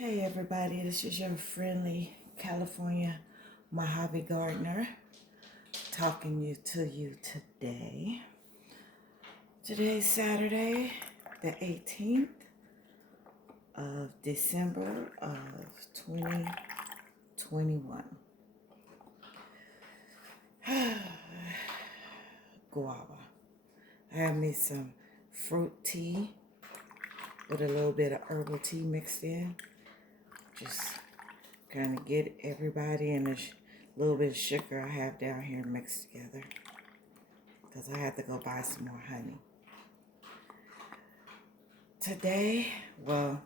Hey everybody, this is your friendly California Mojave gardener talking to you today. Today's Saturday, the 18th of December of 2021. Guava. I have me some fruit tea with a little bit of herbal tea mixed in. Just kind of get everybody and a little bit of sugar I have down here mixed together, because I had to go buy some more honey. Today, well,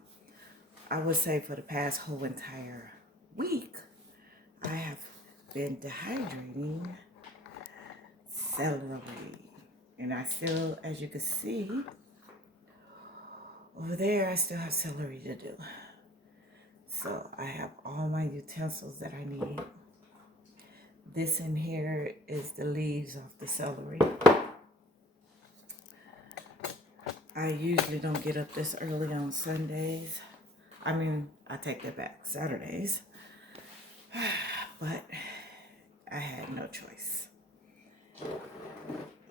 I would say for the past whole entire week, I have been dehydrating celery. And I still, as you can see, over there, I still have celery to do. So I have all my utensils that I need. This in here is the leaves of the celery. I usually don't get up this early on Sundays. I take that back, Saturdays. But I had no choice.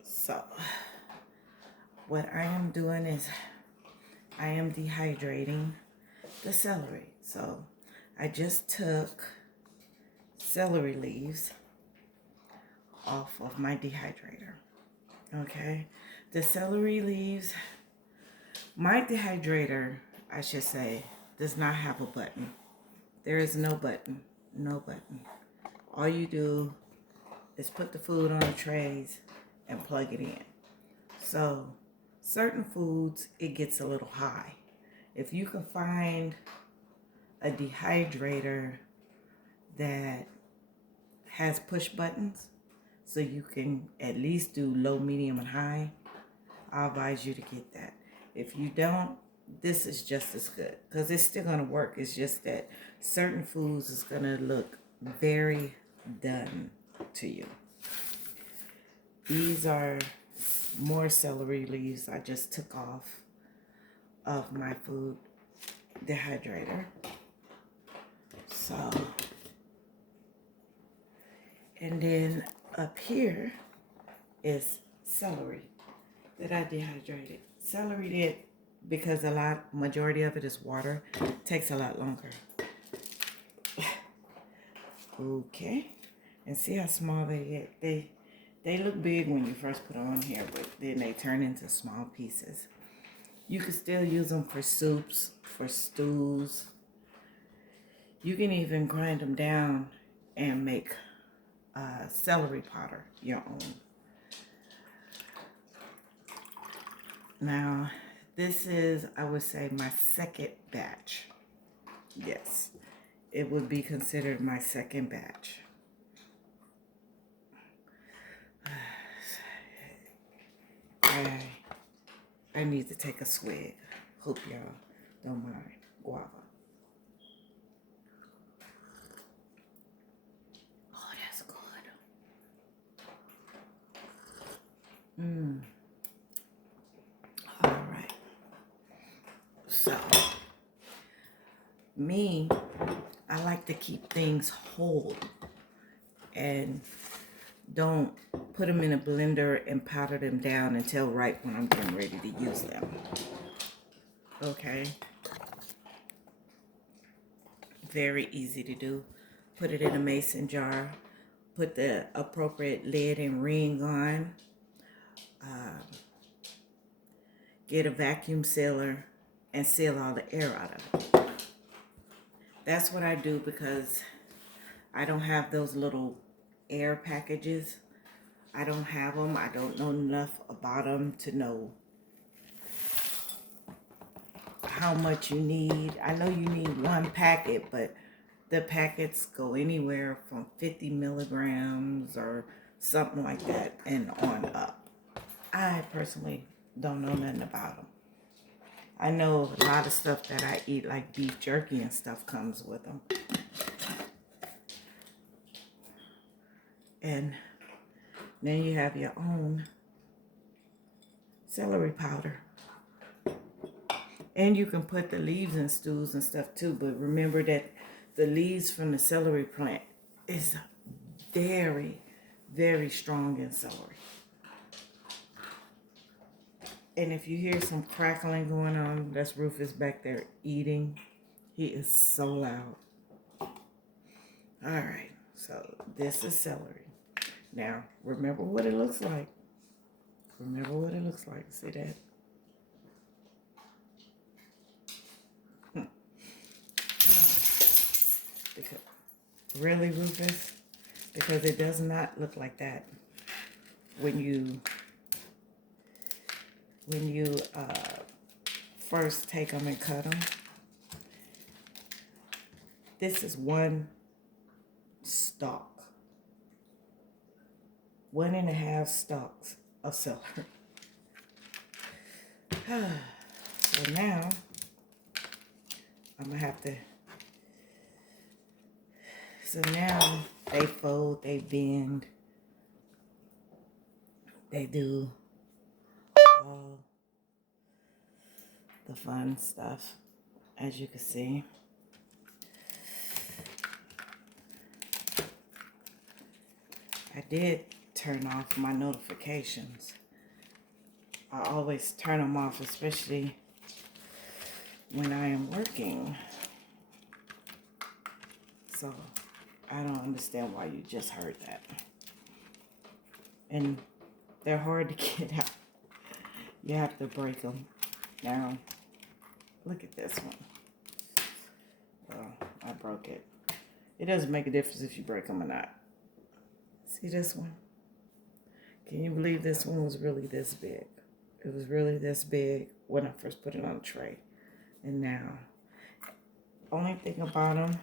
So what I am doing is I am dehydrating the celery. So I just took celery leaves off of my dehydrator. Okay, the celery leaves, my dehydrator, I should say, does not have a button. There is no button. All you do is put the food on the trays and plug it in. So certain foods, it gets a little high. If you can find a dehydrator that has push buttons, so you can at least do low, medium, and high, I'll advise you to get that. If you don't, this is just as good, because it's still going to work. It's just that certain foods is going to look very done to you. These are more celery leaves I just took off of my food dehydrator. So, and then up here is celery that I dehydrated. Celery did, because majority of it is water, takes a lot longer. Okay, and see how small they get. They look big when you first put them on here, but then they turn into small pieces. You can still use them for soups, for stews. You can even grind them down and make celery powder your own. Now, this is, I would say, my second batch. Yes, it would be considered my second batch. I need to take a swig. Hope y'all don't mind. Guava. Oh, that's good. All right. So, me, I like to keep things whole and don't put them in a blender and powder them down until right when I'm getting ready to use them. Okay. Very easy to do. Put it in a mason jar. Put the appropriate lid and ring on. Get a vacuum sealer and seal all the air out of it. That's what I do, because I don't have those little air packages. I don't have them. I don't know enough about them to know how much you need. I know you need one packet, but the packets go anywhere from 50 milligrams or something like that and on up. I personally don't know nothing about them. I know a lot of stuff that I eat, like beef jerky and stuff, comes with them. And then you have your own celery powder. And you can put the leaves in stews and stuff too. But remember that the leaves from the celery plant is very, very strong in celery. And if you hear some crackling going on, that's Rufus back there eating. He is so loud. All right, so this is celery. Now, remember what it looks like. Remember what it looks like. See that? Because, really, Rufus? Because it does not look like that when you first take them and cut them. This is one stalk. 1.5 stalks of celery. So now, I'm going to have to... So now, they fold, they bend, they do all the fun stuff, as you can see. I did turn off my notifications. I always turn them off, especially when I am working. So I don't understand why you just heard that. And they're hard to get out. You have to break them. Now, look at this one. Well, I broke it. It doesn't make a difference if you break them or not. See this one? Can you believe this one was really this big? It was really this big when I first put it on a tray. And now, only thing about them,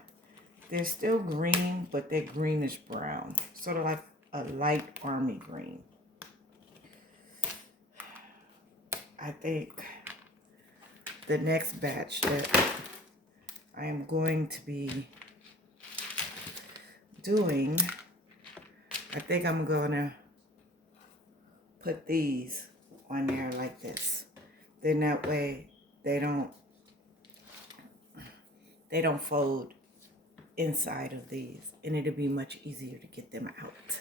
they're still green, but they're greenish brown. Sort of like a light army green. I think the next batch that I am going to be doing, I think I'm going to put these on there like this. Then that way they don't fold inside of these, and it'll be much easier to get them out.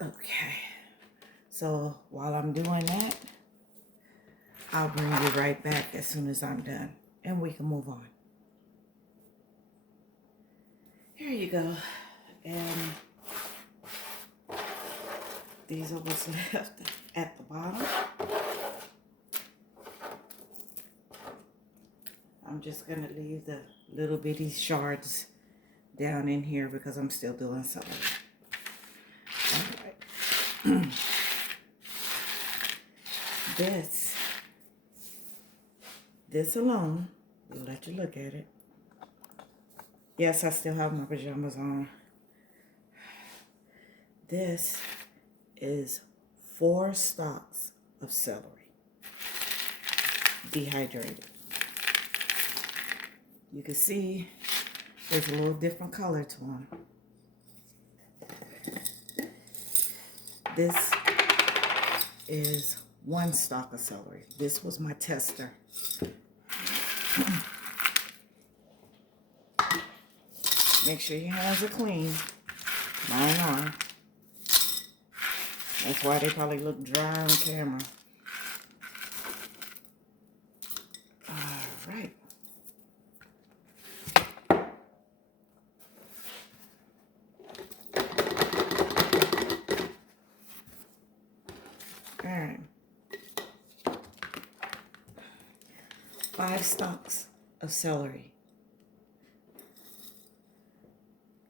Okay, so while I'm doing that, I'll bring you right back as soon as I'm done, and we can move on. Here you go. And these are what's left at the bottom. I'm just going to leave the little bitty shards down in here because I'm still doing something. All right. This alone, we'll let you look at it. Yes, I still have my pajamas on. This is 4 stalks of celery, dehydrated. You can see there's a little different color to them. This is 1 stalk of celery. This was my tester. Make sure your hands are clean. Mine are. That's why they probably look dry on camera. All right. All right. 5 stalks of celery.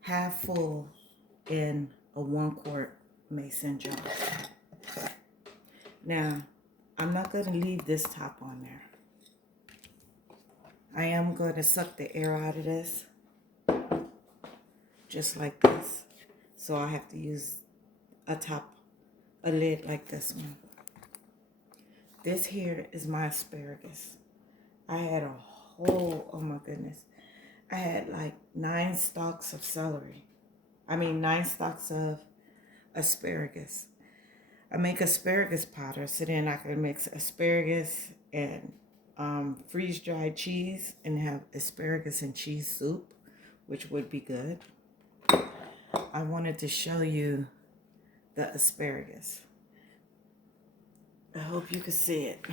Half full in a 1-quart mason jar. Now, I'm not going to leave this top on there. I am going to suck the air out of this, just like this. So I have to use a lid like this one. This here is my asparagus. I had a whole, oh my goodness. I had like 9 stalks of celery. 9 stalks of asparagus. I make asparagus powder, so then I can mix asparagus and freeze-dried cheese and have asparagus and cheese soup, which would be good. I wanted to show you the asparagus. I hope you can see it.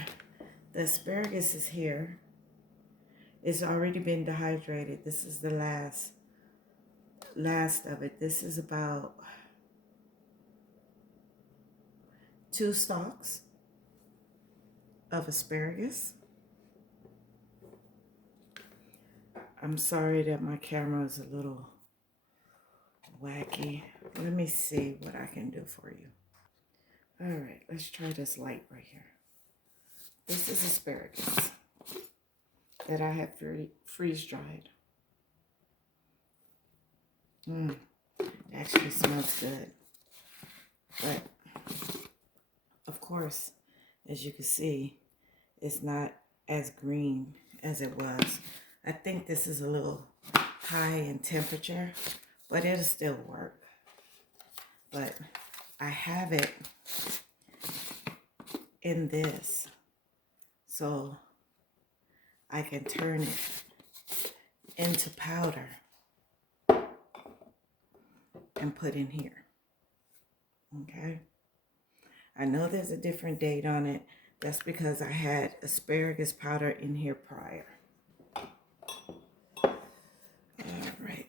The asparagus is here. It's already been dehydrated. This is the last of it. This is about 2 stalks of asparagus. I'm sorry that my camera is a little wacky. Let me see what I can do for you. All right, let's try this light right here. This is asparagus that I have freeze-dried. It actually smells good. But, of course, as you can see, it's not as green as it was. I think this is a little high in temperature, but it'll still work. But I have it in this, so I can turn it into powder and put in here. Okay? I know there's a different date on it. That's because I had asparagus powder in here prior. All right.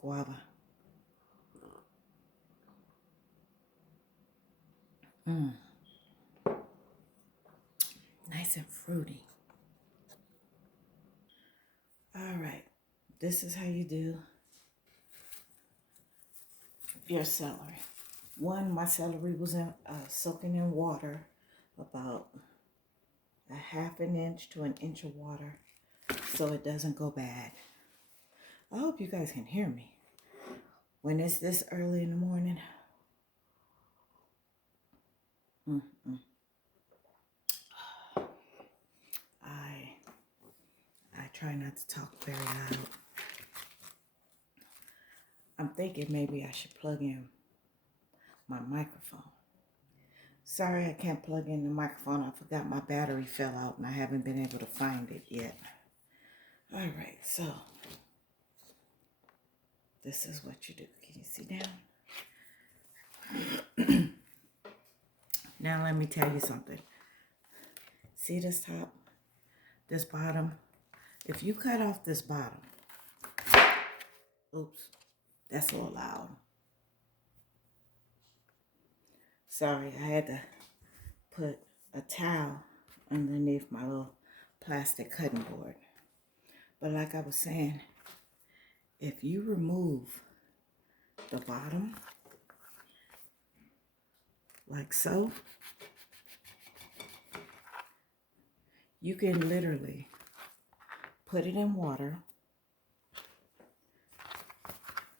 Guava. Nice and fruity. All right. This is how you do your celery. My celery was soaking in water, about a 1/2 inch to 1 inch of water, so it doesn't go bad. I hope you guys can hear me when it's this early in the morning. I try not to talk very loud. I'm thinking maybe I should plug in my microphone. Sorry, I can't plug in the microphone. I forgot my battery fell out and I haven't been able to find it yet. All right, so this is what you do. Can you see down? Now let me tell you something. See this top, this bottom? If you cut off this bottom, oops, that's so loud. Sorry, I had to put a towel underneath my little plastic cutting board. But like I was saying, if you remove the bottom, like so, you can literally put it in water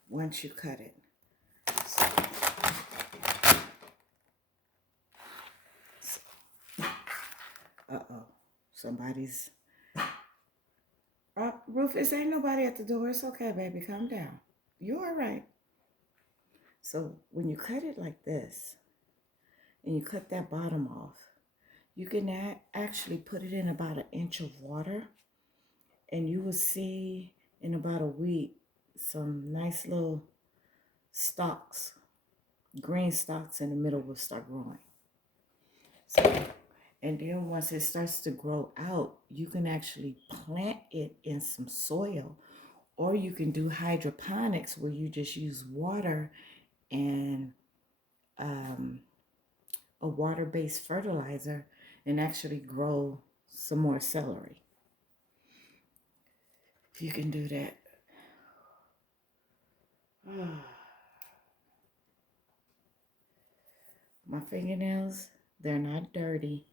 once you cut it. Uh-oh, somebody's... Rufus, ain't nobody at the door. It's okay, baby, calm down. You all right. So when you cut it like this, and you cut that bottom off, you can actually put it in about 1 inch of water, and you will see in about a week some nice little stalks, green stalks in the middle will start growing. So, and then once it starts to grow out, you can actually plant it in some soil, or you can do hydroponics where you just use water and a water-based fertilizer and actually grow some more celery. If you can do that. My fingernails, they're not dirty.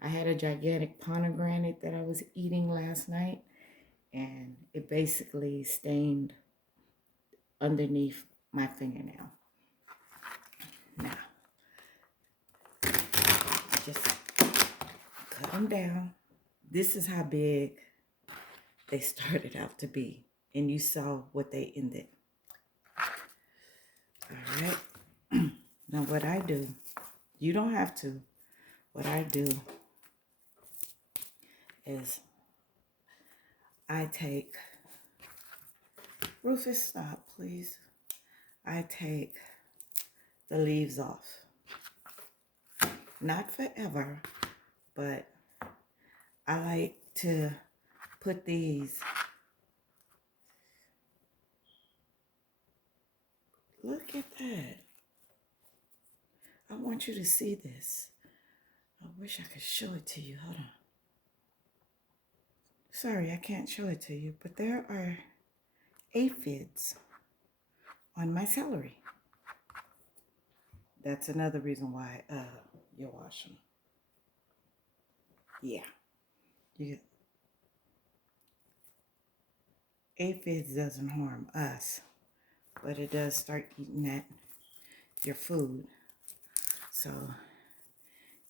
I had a gigantic pomegranate that I was eating last night, and it basically stained underneath my fingernail. Now, just cut them down. This is how big they started out to be, and you saw what they ended. Now what I do, you don't have to. What I do is I take, Rufus, stop, please. I take the leaves off. Not forever, but I like to put these. Look at that. I want you to see this. I wish I could show it to you. Hold on. Sorry, I can't show it to you, but there are aphids on my celery. That's another reason why you wash them. Yeah. Aphids doesn't harm us, but it does start eating at your food. So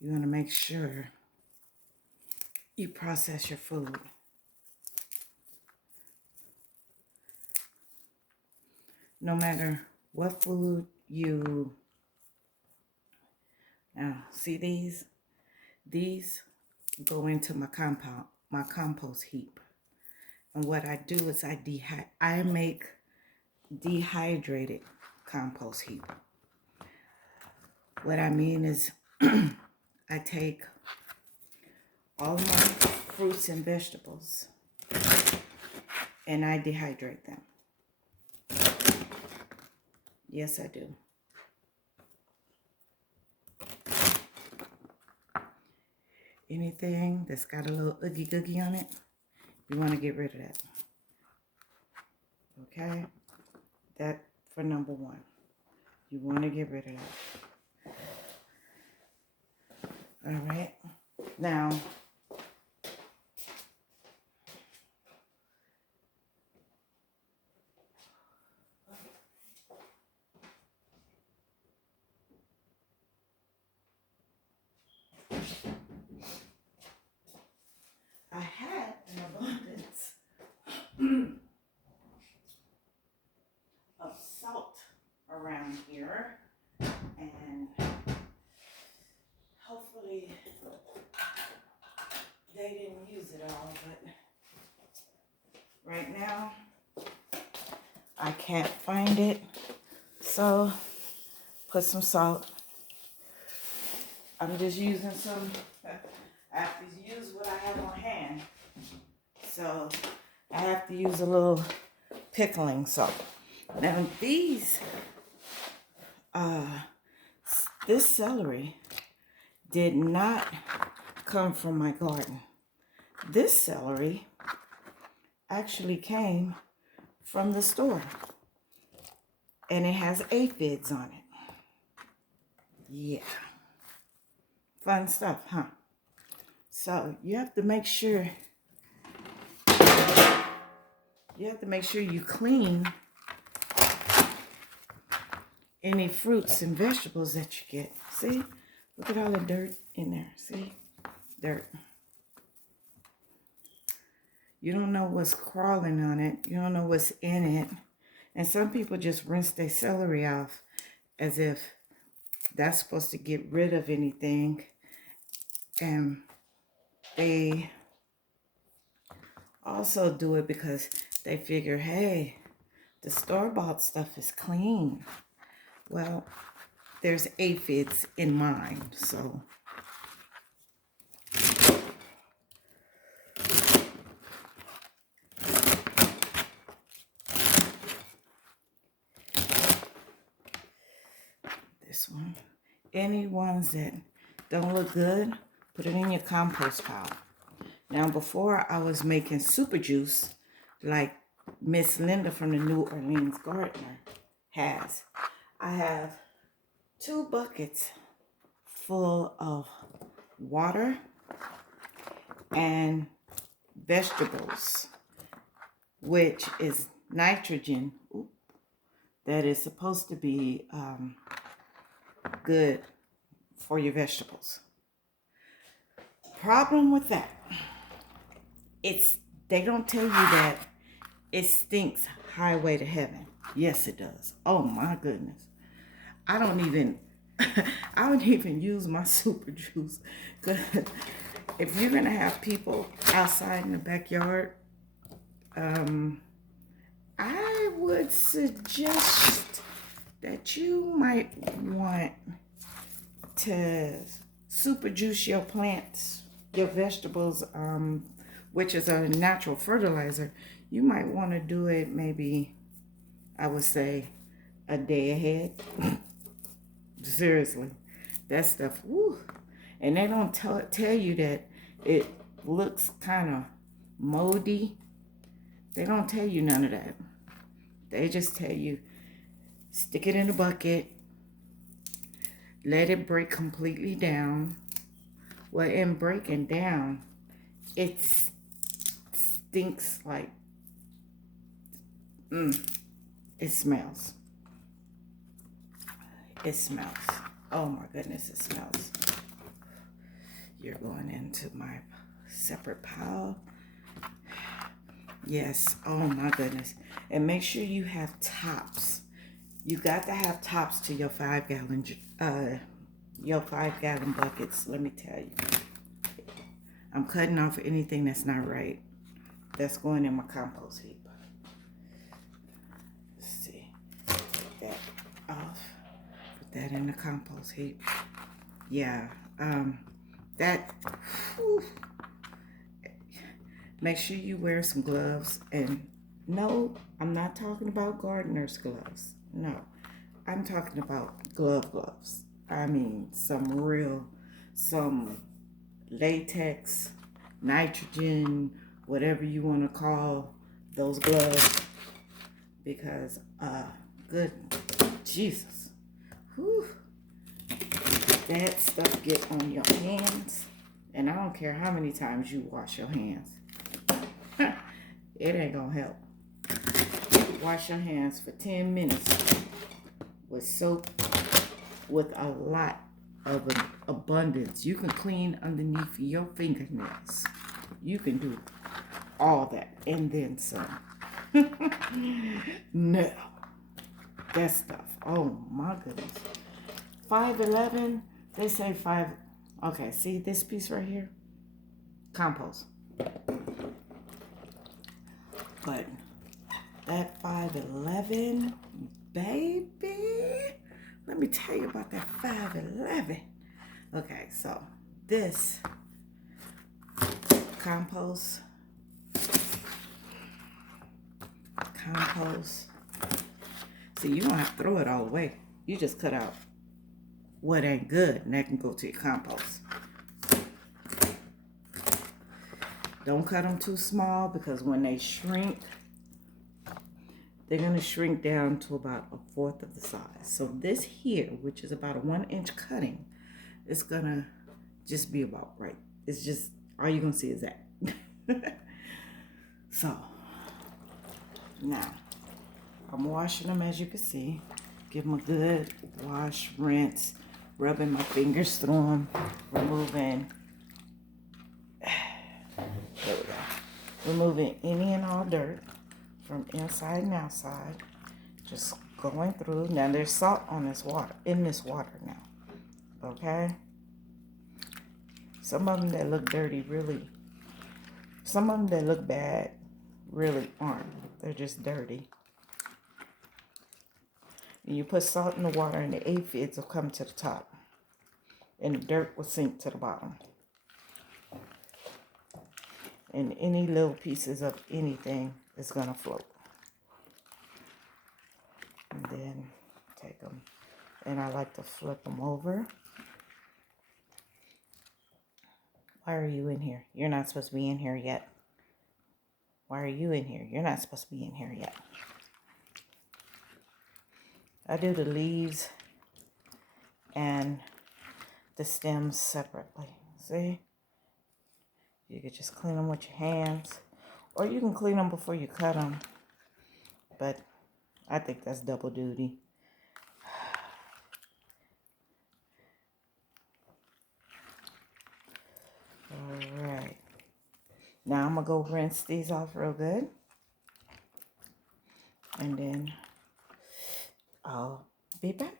you want to make sure you process your food. No matter what food you, now see these go into my compost heap. And what I do is I make dehydrated compost heap. What I mean is I take all my fruits and vegetables and I dehydrate them. Yes, I do. Anything that's got a little oogie googie on it, you want to get rid of that. Okay? That for number one. You want to get rid of that. All right? Now, I had an abundance of salt around here, and hopefully they didn't use it all, but right now I can't find it, so put some salt. I'm just using some, I have to use what I have on hand, so I have to use a little pickling salt. Now this celery did not come from my garden. This celery actually came from the store, and it has aphids on it. Yeah. Fun stuff, huh? So you have to make sure you clean any fruits and vegetables that you get. See? Look at all the dirt in there. See? Dirt. You don't know what's crawling on it. You don't know what's in it. And some people just rinse their celery off as if that's supposed to get rid of anything. And they also do it because they figure, hey, the store-bought stuff is clean. Well, there's aphids in mine, so this one. Any ones that don't look good, put it in your compost pile. Now, before I was making super juice, like Miss Linda from the New Orleans Gardener has, I have 2 buckets full of water and vegetables, which is nitrogen that is supposed to be good for your vegetables. Problem with that, they don't tell you that it stinks highway to heaven. Yes, it does. Oh my goodness. I don't even I don't even use my super juice. Cause if you're gonna have people outside in the backyard, um, I would suggest that you might want to super juice your plants, your vegetables, which is a natural fertilizer. You might want to do it maybe, I would say, a day ahead. Seriously, that stuff, woo. And they don't tell you that it looks kind of moldy. They don't tell you none of that. They just tell you, stick it in a bucket, let it break completely down. Well, in breaking down, it stinks like, it smells. It smells. Oh my goodness, it smells. You're going into my separate pile. Yes, oh my goodness. And make sure you have tops. You got to have tops to your 5-gallon buckets. Let me tell you, I'm cutting off anything that's not right. That's going in my compost heap. Let's see, take that off. Put that in the compost heap. Yeah, that. Whew. Make sure you wear some gloves. And no, I'm not talking about gardener's gloves. No, I'm talking about gloves. I mean, some latex, nitrogen, whatever you want to call those gloves. Because, good Jesus, whew, that stuff get on your hands. And I don't care how many times you wash your hands. It ain't gonna help. Wash your hands for 10 minutes with soap, with a lot of an abundance. You can clean underneath your fingernails. You can do all that and then some. No, that stuff. Oh my goodness. 511. They say 5. Okay, see this piece right here? Compost. But that 511, baby, let me tell you about that 511. Okay, so this compost, see, you don't have to throw it all away. You just cut out what ain't good, and that can go to your compost. Don't cut them too small, because when they shrink, they're going to shrink down to about 1/4 of the size. So this here, which is about a 1-inch cutting, is going to just be about right. It's just, all you're going to see is that. So, now, I'm washing them, as you can see. Give them a good wash, rinse, rubbing my fingers through them, removing... There we go. Removing any and all dirt from inside and outside. Just going through. Now there's salt on this water, in this water now. Okay? Some of them that look dirty really, some of them that look bad really aren't. They're just dirty. And you put salt in the water and the aphids will come to the top. And the dirt will sink to the bottom. And any little pieces of anything is going to float. And then take them. And I like to flip them over. Why are you in here? You're not supposed to be in here yet. Why are you in here? You're not supposed to be in here yet. I do the leaves and the stems separately. See? You could just clean them with your hands. Or you can clean them before you cut them. But I think that's double duty. Alright. Now I'm going to go rinse these off real good. And then I'll be back.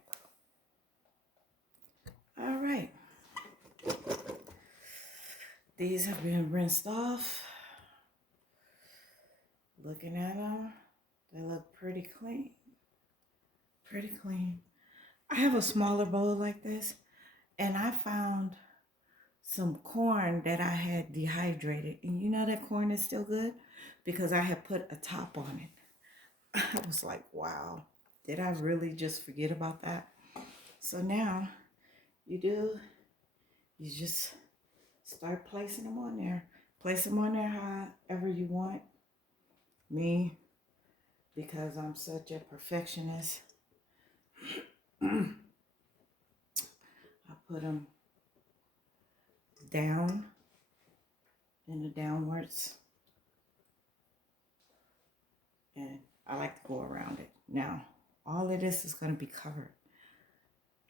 These have been rinsed off. Looking at them, they look pretty clean. Pretty clean. I have a smaller bowl like this, and I found some corn that I had dehydrated. And you know that corn is still good because I had put a top on it. I was like, wow, did I really just forget about that? So now you just start placing them on there. Place them on there however you want. Me, because I'm such a perfectionist, I put them down in the downwards, and I like to go around it. Now, all of this is going to be covered.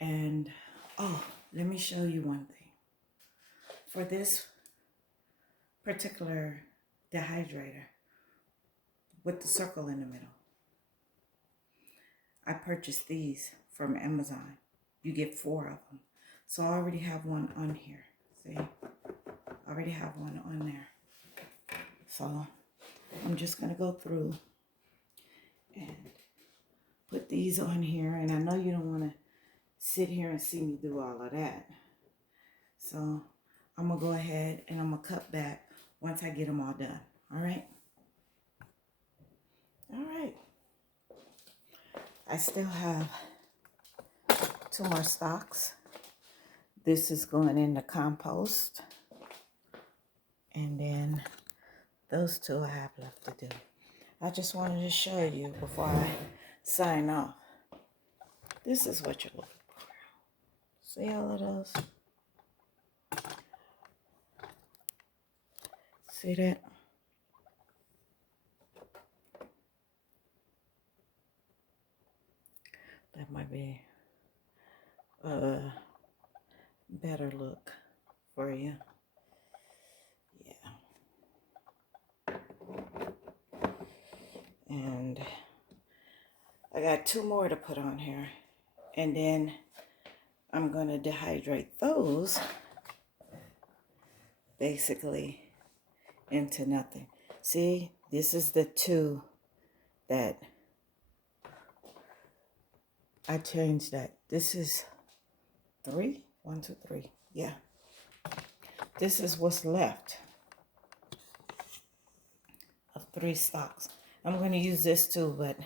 And, oh, let me show you one thing. For this particular dehydrator with the circle in the middle, I purchased these from Amazon. You get 4 of them. So I already have one on here. See? I already have one on there. So I'm just going to go through and put these on here. And I know you don't want to sit here and see me do all of that. So I'm going to go ahead and I'm going to cut back once I get them all done. All right? All right. I still have 2 more stalks. This is going in the compost. And then those 2 I have left to do. I just wanted to show you before I sign off. This is what you're looking for. See all of those? See that? That might be a better look for you. Yeah. And I got 2 more to put on here. And then I'm going to dehydrate those basically into nothing. See, this is the 2 that I changed that. This is 3. 1, 2, 3. Yeah. This is what's left of 3 stalks. I'm going to use this too, but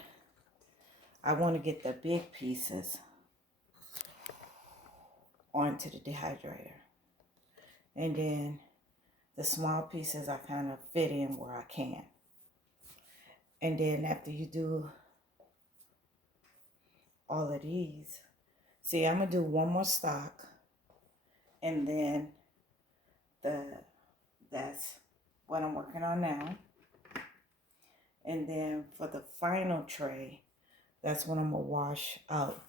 I want to get the big pieces onto the dehydrator. And then the small pieces I kind of fit in where I can. And then after you do all of these, see, I'm going to do 1 more stock. And then that's what I'm working on now. And then for the final tray, that's when I'm going to wash out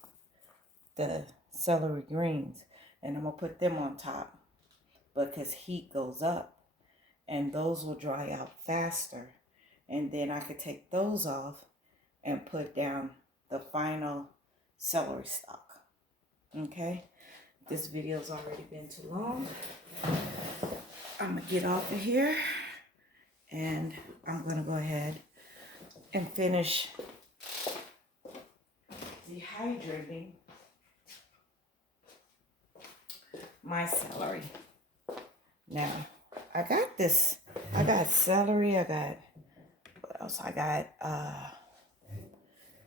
the celery greens. And I'm going to put them on top because heat goes up. And those will dry out faster. And then I could take those off and put down the final celery stalk. Okay? This video's already been too long. I'm going to get off of here. And I'm going to go ahead and finish dehydrating my celery. Now, I got this. I got celery. I got, what else? I got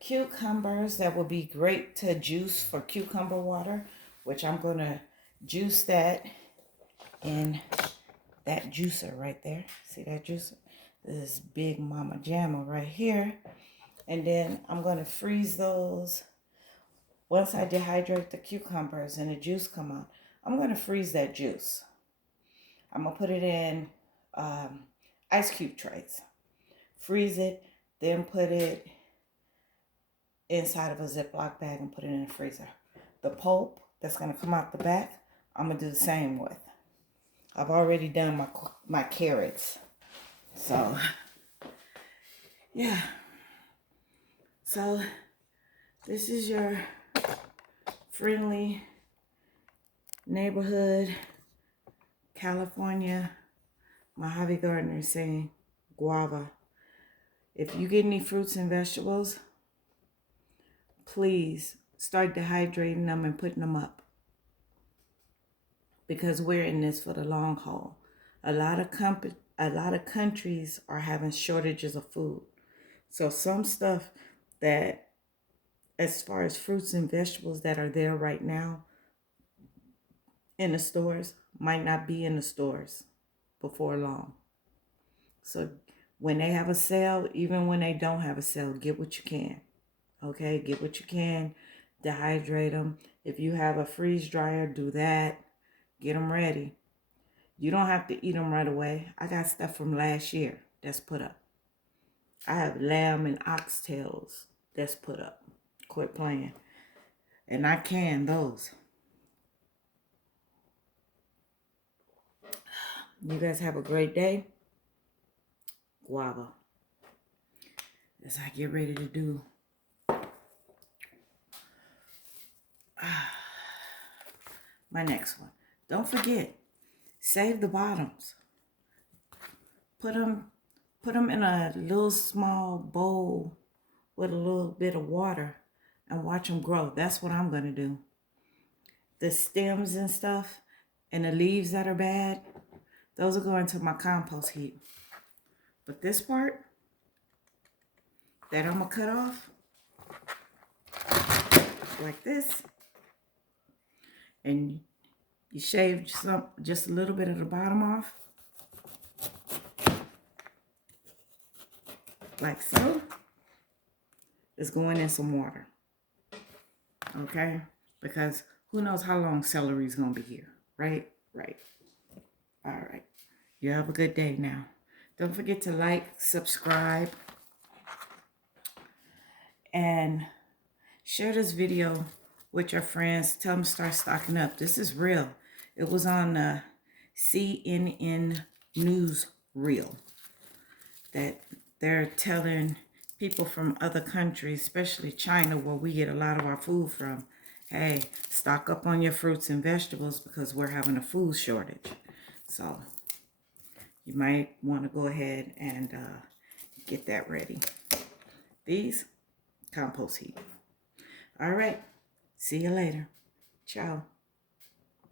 cucumbers that would be great to juice for cucumber water, which I'm going to juice that in that juicer right there. See that juicer? This big mama jamma right here. And then I'm going to freeze those. Once I dehydrate the cucumbers and the juice come out, I'm going to freeze that juice. I'm going to put it in ice cube trays. Freeze it, then put it inside of a Ziploc bag and put it in the freezer. The pulp that's going to come out the back, I'm going to do the same with. I've already done my carrots. So, yeah. So, this is your friendly neighborhood California Mojave Gardener is saying guava. If you get any fruits and vegetables, please start dehydrating them and putting them up, because we're in this for the long haul. A lot of countries are having shortages of food. So some stuff that, as far as fruits and vegetables that are there right now in the stores, might not be in the stores before long. So when they have a sale, even when they don't have a sale, get what you can. Okay, get what you can. Dehydrate them. If you have a freeze dryer, do that. Get them ready. You don't have to eat them right away. I got stuff from last year that's put up. I have lamb and oxtails that's put up. Quit playing. And I can those. You guys have a great day. Guava. As I get ready to do my next one. Don't forget, save the bottoms. Put them in a little small bowl with a little bit of water and watch them grow. That's what I'm going to do. The stems and stuff and the leaves that are bad, those are going to my compost heap. But this part that I'm going to cut off like this, and you shave just a little bit of the bottom off, like so. It's going in some water, okay? Because who knows how long celery is going to be here, right? Right. All right. You have a good day now. Don't forget to like, subscribe, and share this video with your friends. Tell them to start stocking up. This is real. It was on the CNN news reel that they're telling people from other countries, especially China, where we get a lot of our food from, hey, stock up on your fruits and vegetables because we're having a food shortage. So you might want to go ahead and get that ready. These compost heap. All right. See you later. Ciao.